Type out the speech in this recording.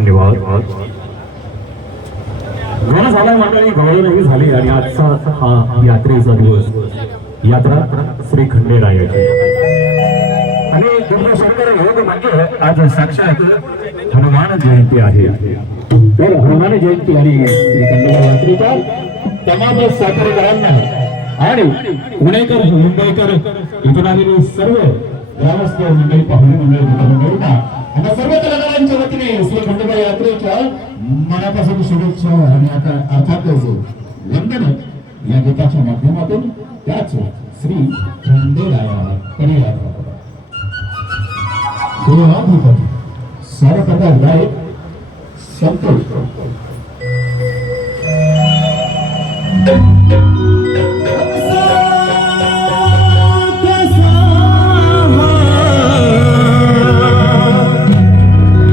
धन्यवाद. घरं झाला मंडळी गवळणही झाली आणि आजचा हा यात्रेचा दिवस. यात्रा श्री खंडेरायाची आणि दुर्गशंकर योग म्हणजे आज साक्षात हनुमान जयंती आहे. तर हनुमान जयंती आणि श्री खंडेरायात्रेचा तमाम साखरेकरांना आणि पुणेकर मुंबईकर इथून आलेले सर्व ग्रामस्थ मंडळी पाहुणे मंडळी श्री खंडोबा यात्रेच्या मनापासून शुभेच्छा आणि आता अर्थातच वंदन या गीताच्या माध्यमातून त्याच श्री खंडेरायाकडे यात्रा देवाधिपती सर्व प्रकार गायक संतोष